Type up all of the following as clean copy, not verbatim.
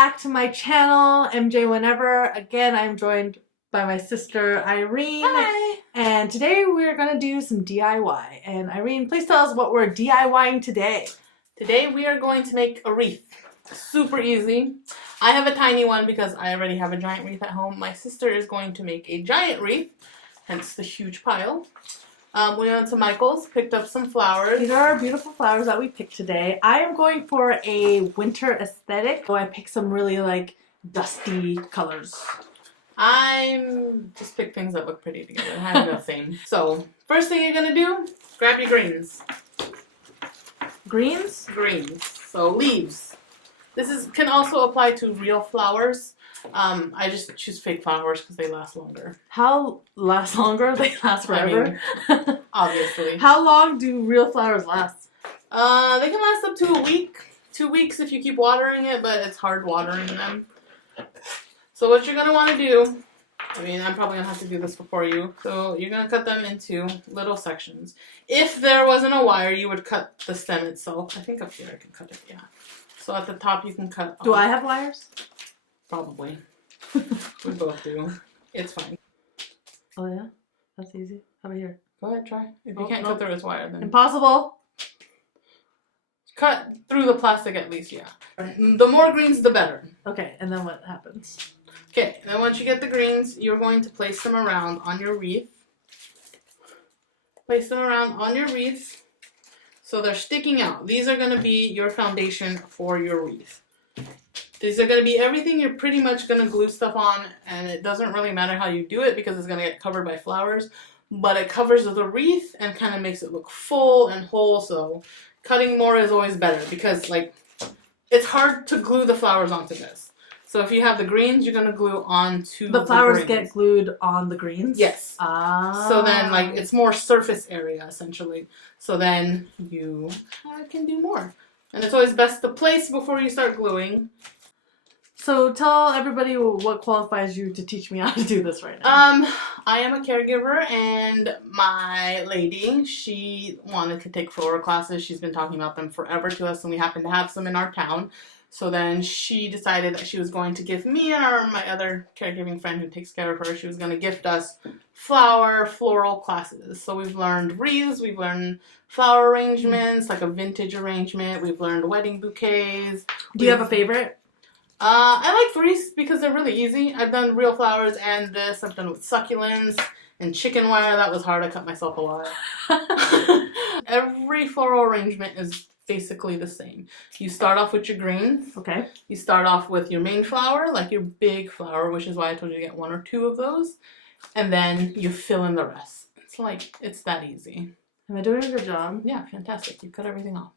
back to my channel, MJ Whenever. Again, I'm joined by my sister Irene. Hi! And today we're going to do some DIY. And Irene, please tell us what we're DIYing today. Today we are going to make a wreath. Super easy. I have a tiny one because I already have a giant wreath at home. My sister is going to make a giant wreath, hence the huge pile. We went to Michael's, picked up some flowers. These are our beautiful flowers that we picked today. I am going for a winter aesthetic, so I picked some really dusty colors. I'm just pick things that look pretty together. I have no theme. So, first thing you're gonna do, grab your greens. Greens? Greens. So leaves. This can also apply to real flowers. I just choose fake flowers because they last longer. How last longer? They last forever. I mean, obviously. How long do real flowers last? They can last up to a week. 2 weeks if you keep watering it, but it's hard watering them. So what you're going to want to do, I mean, I'm probably going to have to do this before you. So you're going to cut them into little sections. If there wasn't a wire, you would cut the stem itself. I think up here I can cut it, yeah. So at the top you can cut. Do I have wires? Probably. We both do. It's fine. Oh yeah? That's easy. How about here? Go ahead, try. If you can't cut through this wire, then... Impossible! Cut through the plastic at least, yeah. The more greens, the better. Okay, and then what happens? Okay, then once you get the greens, you're going to place them around on your wreath. Place them around on your wreath so they're sticking out. These are going to be your foundation for your wreath. These are going to be everything you're pretty much going to glue stuff on, and it doesn't really matter how you do it because it's going to get covered by flowers, but it covers the wreath and kind of makes it look full and whole, so cutting more is always better because, it's hard to glue the flowers onto this. So if you have the greens, you're going to glue onto the flowers get glued on the greens? Yes. Ah. So then, it's more surface area, essentially. So then you can do more. And it's always best to place before you start gluing. So tell everybody what qualifies you to teach me how to do this right now. I am a caregiver, and my lady, she wanted to take floral classes. She's been talking about them forever to us, and we happen to have some in our town. So then she decided that she was going to give me and my other caregiving friend who takes care of her, she was going to gift us floral classes. So we've learned wreaths, we've learned flower arrangements, like a vintage arrangement, we've learned wedding bouquets. Do you have a favorite? I like wreaths because they're really easy. I've done real flowers and this. I've done with succulents and chicken wire. That was hard. I cut myself a lot. Every floral arrangement is basically the same. You start off with your greens. Okay. You start off with your main flower, like your big flower, which is why I told you to get 1 or 2 of those. And then you fill in the rest. It's that easy. Am I doing a good job? Yeah, fantastic. You cut everything off.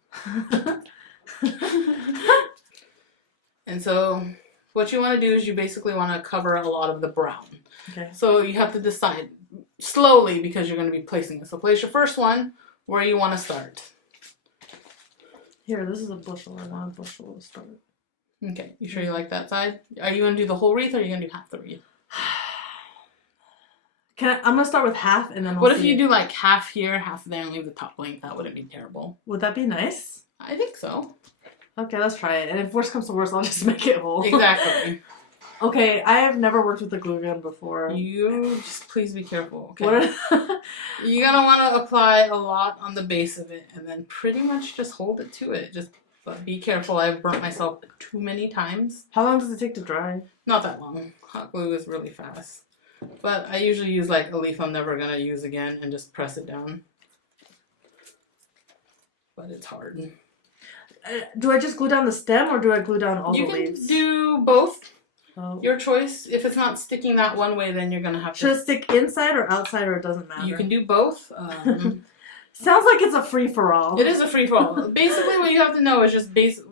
And so what you want to do is you basically want to cover a lot of the brown. Okay. So you have to decide slowly because you're going to be placing it. So place your first one where you want to start. Here, this is a bushel. I want a bushel to start. Okay, you sure you like that side? Are you going to do the whole wreath or are you going to do half the wreath? I'm going to start with half and then What if you do half here, half there, and leave the top blank? That wouldn't be terrible. Would that be nice? I think so. Okay, let's try it. And if worst comes to worst, I'll just make it whole. Exactly. Okay, I have never worked with a glue gun before. You just please be careful, okay? What You're going to want to apply a lot on the base of it and then pretty much just hold it to it. But be careful. I've burnt myself too many times. How long does it take to dry? Not that long. Hot glue is really fast. But I usually use a leaf I'm never going to use again and just press it down. But it's hard. Do I just glue down the stem or do I glue down all the leaves? You can do both. Oh. Your choice. If it's not sticking that one way, then you're going to have to... Should it stick inside or outside or it doesn't matter? You can do both. Sounds like it's a free-for-all. It is a free-for-all. Basically, what you have to know is just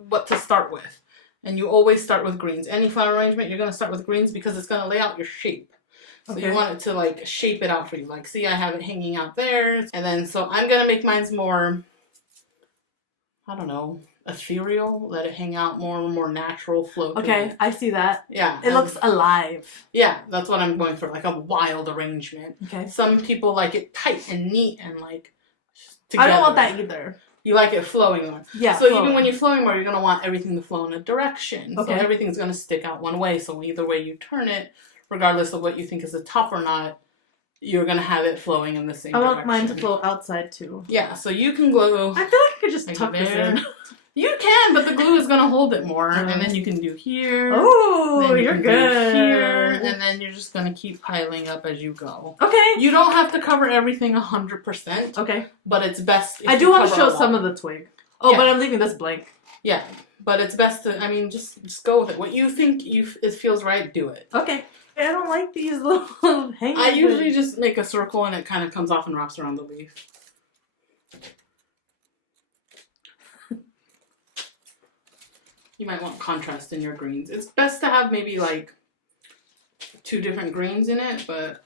what to start with. And you always start with greens. Any flower arrangement, you're going to start with greens because it's going to lay out your shape. So you want it to, shape it out for you. See, I have it hanging out there. And then, so I'm going to make mine's more... I don't know, ethereal, let it hang out more natural flow. Okay, I see that. Yeah. It looks alive. Yeah, that's what I'm going for, a wild arrangement. Okay. Some people like it tight and neat and together. I don't want that either. You like it flowing more. Yeah. So flowing. even when you're flowing more, you're going to want everything to flow in a direction. Okay. So everything's going to stick out one way. So either way you turn it, regardless of what you think is the top or not, you're going to have it flowing in the same direction. I want mine to flow outside too. Yeah, so you can glue. I feel like I could just like tuck this there. in. You can, but the glue is going to hold it more. And then you can do here. Oh, then you you're can good. do here. And then you're just going to keep piling up as you go. Okay. You don't have to cover everything 100%. Okay. But it's best if I do you want to cover show a lot. some of the twig. Oh, Yeah. but I'm leaving this blank. Yeah, but it's best to, I mean, just go with it. What you think it feels right, do it. Okay. I don't like these little hanging. I usually just make a circle and it kind of comes off and wraps around the leaf. You might want contrast in your greens. It's best to have maybe like 2 different greens in it, but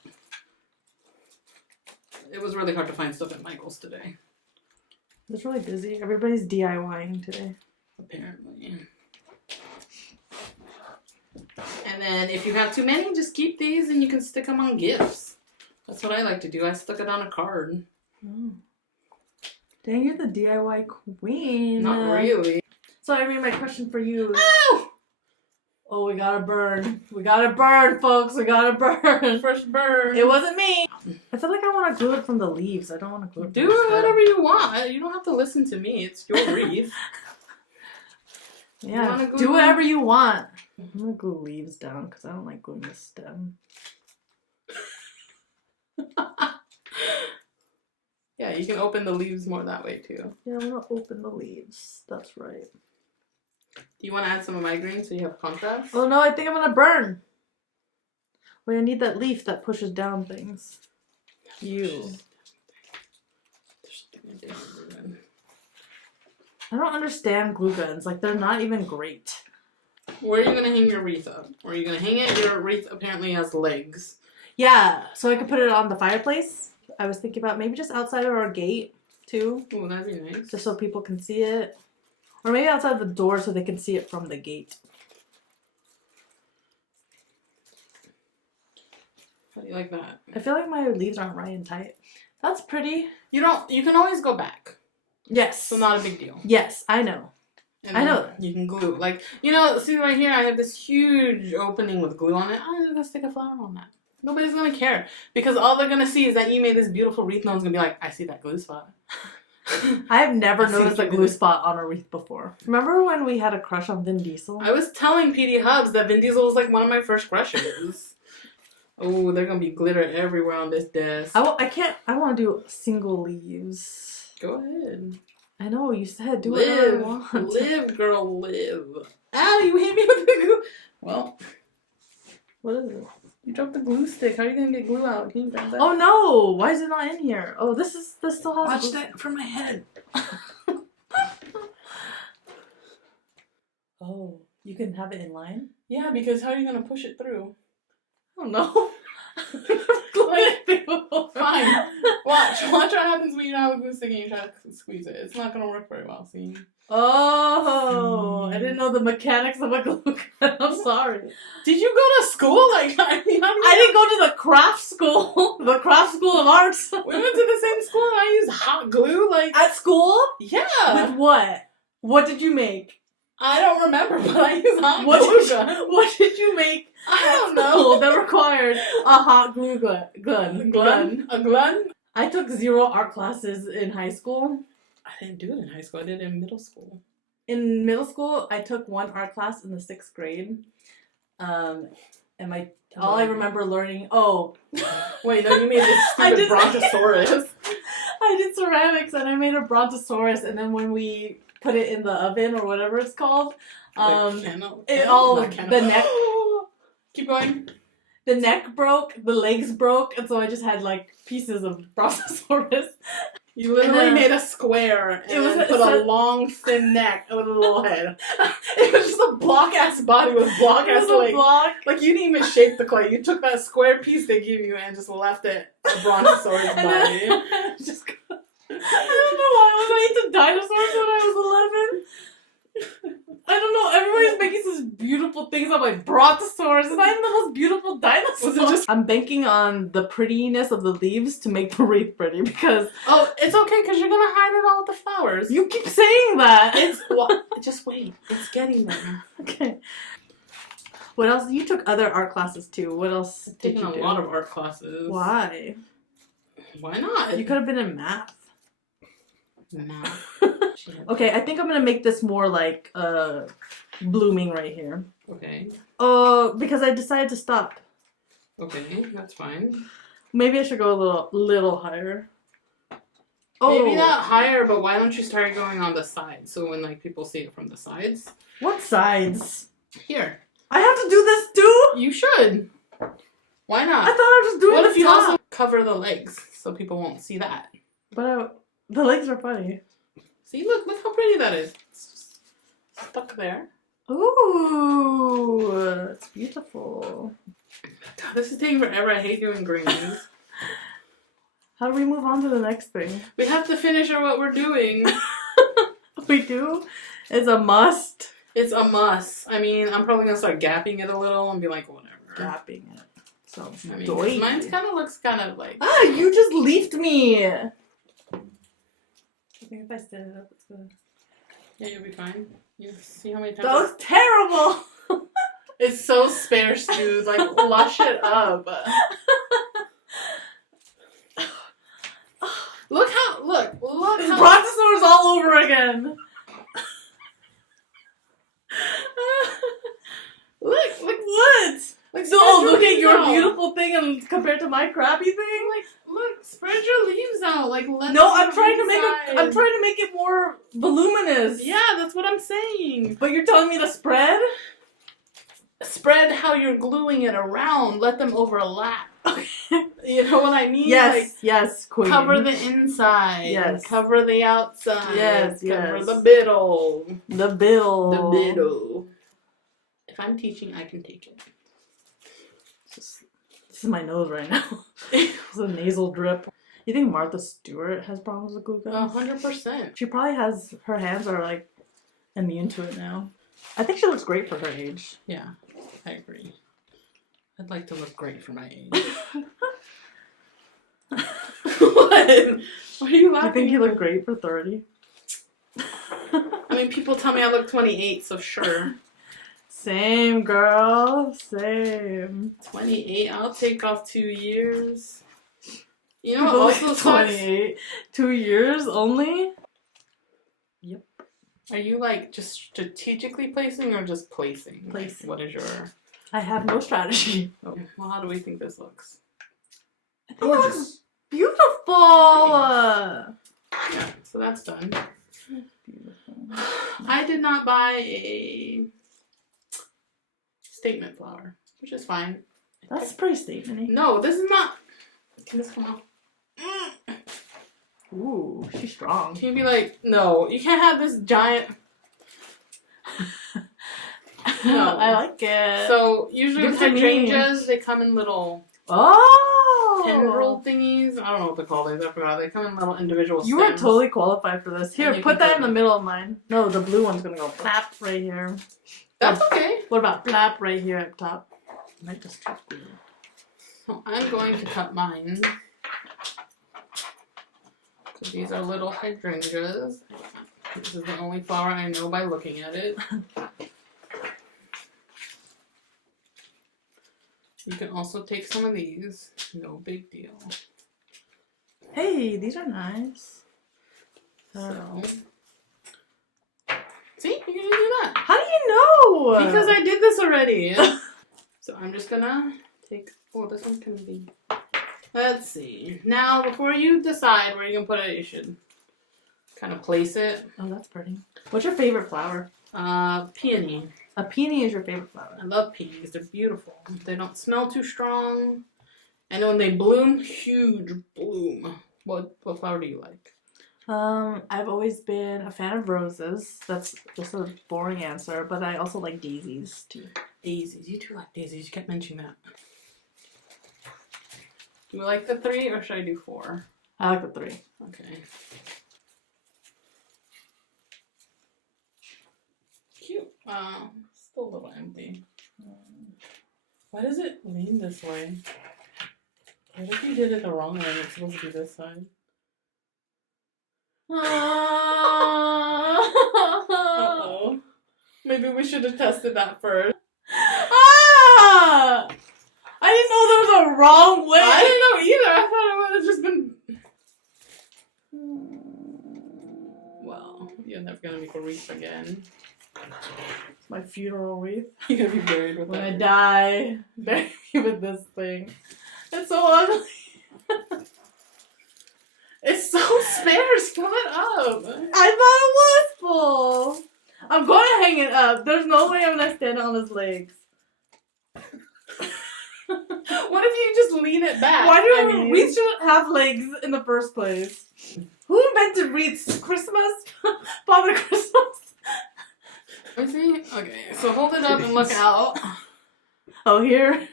it was really hard to find stuff at Michael's today. It's really busy. Everybody's DIYing today. Apparently. And then if you have too many, just keep these and you can stick them on gifts. That's what I like to do. I stuck it on a card. Oh. Dang, you're the DIY queen. Not really. So I mean, my question for you is... Oh! Oh, we gotta burn. We gotta burn, folks. We gotta burn. First burn. It wasn't me. I feel like I want to glue it from the leaves. I don't want to glue it Do from the stem. whatever you want. You don't have to listen to me. It's your wreath. Yeah, do whatever you want. I'm gonna glue leaves down because I don't like gluing the stem. Yeah, you can open the leaves more that way too. Yeah, I want to open the leaves. That's right. Do you want to add some of my green so you have contrast? Oh no, I think I'm gonna burn. Wait, I need that leaf that pushes down things. You. I don't understand glue guns. Like, they're not even great. Where are you going to hang your wreath up? Where are you going to hang it? Your wreath apparently has legs. Yeah, so I could put it on the fireplace. I was thinking about maybe just outside of our gate, too. Oh, that'd be nice. Just so people can see it. Or maybe outside the door so they can see it from the gate. How do you like that? I feel like my leaves aren't right and tight. That's pretty. You can always go back. Yes. So not a big deal. Yes, I know. And I know. You can glue. Like, see right here, I have this huge opening with glue on it. I'm just going to stick a flower on that. Nobody's going to care. Because all they're going to see is that you made this beautiful wreath. No one's going to be like, I see that glue spot. I have never noticed a glue spot on a wreath before. Remember when we had a crush on Vin Diesel? I was telling PD Hubs that Vin Diesel was like one of my first crushes. Oh, they're going to be glitter everywhere on this desk. I want to do single leaves. Go ahead. I know, you said do whatever you want. Live, girl, live. Ow, you hit me with the glue. Well. What is it? You dropped the glue stick. How are you going to get glue out? Can you grab that? Oh no! Why is it not in here? Oh, this still has... Watch that from my head. Oh, you can have it in line? Yeah, because how are you going to push it through? I don't know. Fine. Watch what happens when you don't have a glue stick and you try to squeeze it. It's not gonna work very well, see? Oh, I didn't know the mechanics of a glue gun. I'm sorry. Did you go to school? Like, I didn't go to the craft school. The craft school of arts. We went to the same school and I used hot glue, like... At school? Yeah. With what? What did you make? I don't remember, but I used hot glue gun. What did you make? I don't know. That required a hot glue gun. A gun? I took 0 art classes in high school. I didn't do it in high school. I did it in middle school. In middle school, I took 1 art class in the 6th grade. And all I remember learning... Oh. Wait, no, you made this stupid brontosaurus. I did ceramics and I made a brontosaurus, and then when we put it in the oven or whatever it's called, the neck... Keep going. The neck broke, the legs broke, and so I just had like pieces of brontosaurus. You literally made a square and put a long, thin neck with a little head. It was just a block-ass body with block-ass legs. Like, you didn't even shape the clay. You took that square piece they give you and just left it a brontosaurus body. I don't know why I was into dinosaurs when I was 11. I don't know. Everybody's making such beautiful things. I'm like, brontosaurus. And I'm the most beautiful dinosaur. Was it just- I'm banking on the prettiness of the leaves to make the wreath pretty because. Oh, it's okay because you're gonna hide it all with the flowers. You keep saying that. It's just wait. It's getting there. Okay. What else? You took other art classes too. What else did Taking you a do? lot of art classes. Why? Why not? You could have been in math. Math. Okay, I think I'm gonna make this more like blooming right here. Okay. Because I decided to stop. Okay, that's fine. Maybe I should go a little higher. Maybe not higher, but why don't you start going on the sides so when like people see it from the sides? What sides? Here. I have to do this too? You should. Why I not? thought I was just doing What the if you top. also cover the legs so people won't see that? But the legs are funny. See, look how pretty that is. It's just stuck there. Ooh, it's beautiful. God, this is taking forever. I hate doing greens. How do we move on to the next thing? We have to finish what we're doing. We do? It's a must. It's a must. I mean, I'm probably gonna start gapping it a little and be like, whatever. Gapping it. So I mean, doy. mine kind of looks kind of like. Ah, you just leafed me. I think if I stand it up, it's good. Yeah, you'll be fine. You see how many times? That looks terrible. It's so sparse, dude. Like, lush it up. Look how. It's brontosaurus all over again. Look What? Like, So spread look at leaves your out. beautiful thing and compared to my crappy thing. Like, look, spread your leaves out. Like, let No, them I'm trying to be make it. inside. I'm trying to make it more voluminous. Yeah, that's what I'm saying. But you're telling me to spread? Spread how you're gluing it around. Let them overlap. You know what I mean? Yes, Like, yes, queen. cover the inside. Yes. Cover the outside. Yes, Cover yes. the middle. The bill. The middle. If I'm teaching, I can take it. This is my nose right now. It's a nasal drip. You think Martha Stewart has problems with glue guns? 100%. She probably has. Her hands are like immune to it now. I think she looks great for her age. Yeah, I agree. I'd like to look great for my age. What? What are you laughing Do you think you at? look great for 30? I mean, people tell me I look 28, so sure. Same, girl. Same. 28, I'll take off 2 years. You know People what look also sucks? 28. 2 years only? Yep. Are you like just strategically placing or just placing? Placing. Like, what is your... I have no strategy. Oh, well, how do we think this looks? I think it looks beautiful. Yeah, so that's done. Beautiful. I did not buy a statement flower, which is fine. That's pretty statement-y. No, this is not... Can this come out? Ooh, she's strong. Can you be like, no, you can't have this giant... No. I like it. So, usually Give with it to me. hydrangeas, they come in little Oh! tendril thingies. I don't know what they're called. I forgot. They come in little individual You stems. are totally qualified for this. Here, And you put can that put in the middle of mine. No, the blue one's gonna go plap right here. That's okay. What about plap right here at top? Might just too blue. So I'm going to cut mine. So these are little hydrangeas. This is the only flower I know by looking at it. You can also take some of these. No big deal. Hey, these are nice. So, see, you can do that. How do you know? Because I did this already. So I'm just gonna take. Oh, this one can be. Let's see. Now, before you decide where you can put it, you should kind of place it. Oh, that's pretty. What's your favorite flower? Peony. A peony is your favorite flower. I love peonies. They're beautiful. They don't smell too strong. And when they bloom, huge bloom. What flower do you like? I've always been a fan of roses. That's just a boring answer, but I also like daisies too. Daisies. You too like daisies. You kept mentioning that. Do you like the 3 or should I do 4? I like the 3. Okay. Cute. Still a little empty. Why does it lean this way? What if you did it the wrong way? It's supposed to be this side. Uh-oh. Maybe we should have tested that first. Ah! I didn't know there was a wrong way. I didn't know either. I thought it would have just been... Well, you're never gonna make a wreath again. It's my funeral wreath. You're gonna be buried with When that I wreath. die, bury me with this thing. It's so ugly. It's so sparse. Fill it up. I thought it was full. I'm going to hang it up. There's no way I'm going to stand on his legs. What if you just lean it back? Why do wreaths shouldn't have legs in the first place? Who invented wreaths? Christmas? Father Christmas? Let me see. Okay, so hold it up and look out. Oh, here?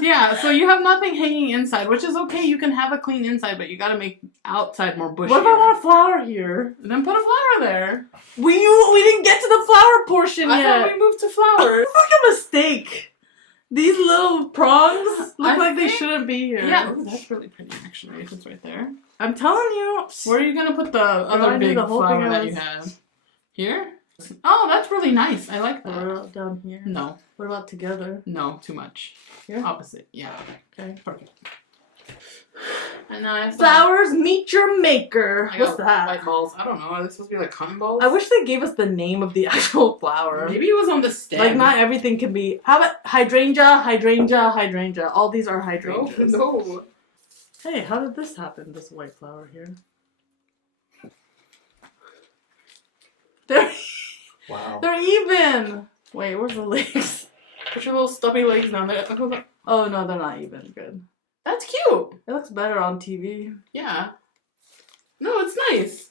Yeah, so you have nothing hanging inside, which is okay. You can have a clean inside, but you gotta make outside more bushy. What if I want a flower here? Then put a flower there. We didn't get to the flower portion I yet. thought we moved to flowers. It's like a mistake. These little prongs look like they think- shouldn't be here. Yeah, ooh, that's really pretty actually. It's right there. I'm telling you. Where are you gonna put the I other do big the whole flower thing that you have? Here? Oh, that's really nice. I like What that. about down here? No, What about together? no, too much. Here? Opposite. Yeah. Okay. Perfect. And now I have Flowers meet your maker. I What's got that? white balls. I don't know. Are they supposed to be like cotton balls? I wish they gave us the name of the actual flower. Maybe it was on the stem. Like, not everything can be. How about hydrangea, hydrangea, hydrangea? All these are hydrangeas. No. Hey, how did this happen? This white flower here. They're Wow. they're even. Wait, where's the legs? Put your little stubby legs down there. Oh no, they're not even good. That's cute. It looks better on TV. Yeah. No, it's nice.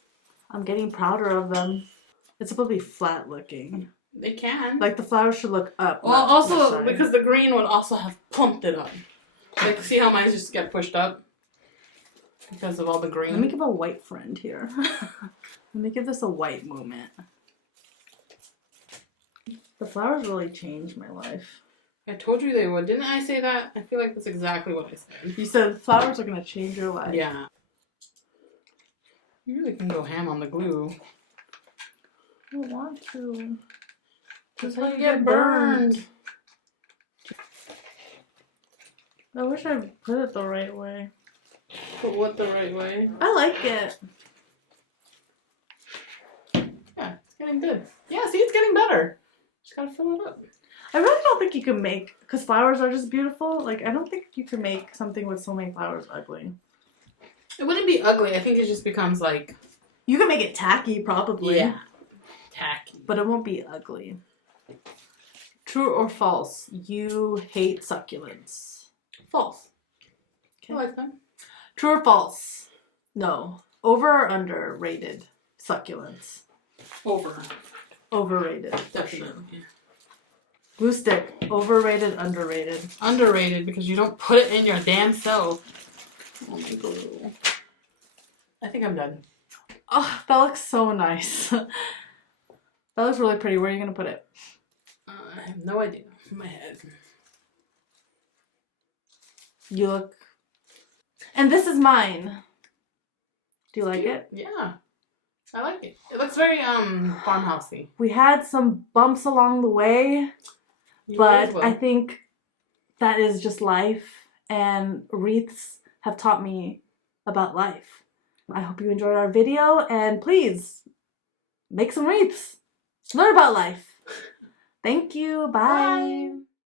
I'm getting prouder of them. It's supposed to be flat looking. They can. Like the flowers should look up. Well, not to the also side. because the green would also have pumped it up. Like, see how mine just get pushed up because of all the green. Let me give a white friend here. Let me give this a white moment. The flowers really changed my life. I told you they would. Didn't I say that? I feel like that's exactly what I said. You said flowers are gonna change your life. Yeah. You really can go ham on the glue. I don't want to. That's how you get burned. I wish I put it the right way. But what the right way? I like it. Yeah, it's getting good. Yeah, see, it's getting better. Just gotta fill it up. I really don't think you can make, because flowers are just beautiful, like, I don't think you can make something with so many flowers ugly. It wouldn't be ugly. I think it just becomes like... You can make it tacky, probably. Yeah. Tacky. But it won't be ugly. True or false? You hate succulents. False. Okay. I like them. True or false? No. Over or underrated succulents? Over. Overrated. Definitely. Glue stick. Overrated, underrated. Underrated because you don't put it in your damn self. Oh my god. I think I'm done. Oh, that looks so nice. That looks really pretty. Where are you going to put it? I have no idea. In my head. You look... And this is mine. Do you like it? Yeah. I like it. It looks very farmhousey. We had some bumps along the way, but I think that is just life, and wreaths have taught me about life. I hope you enjoyed our video, and please make some wreaths. Learn about life. Thank you. Bye. Bye.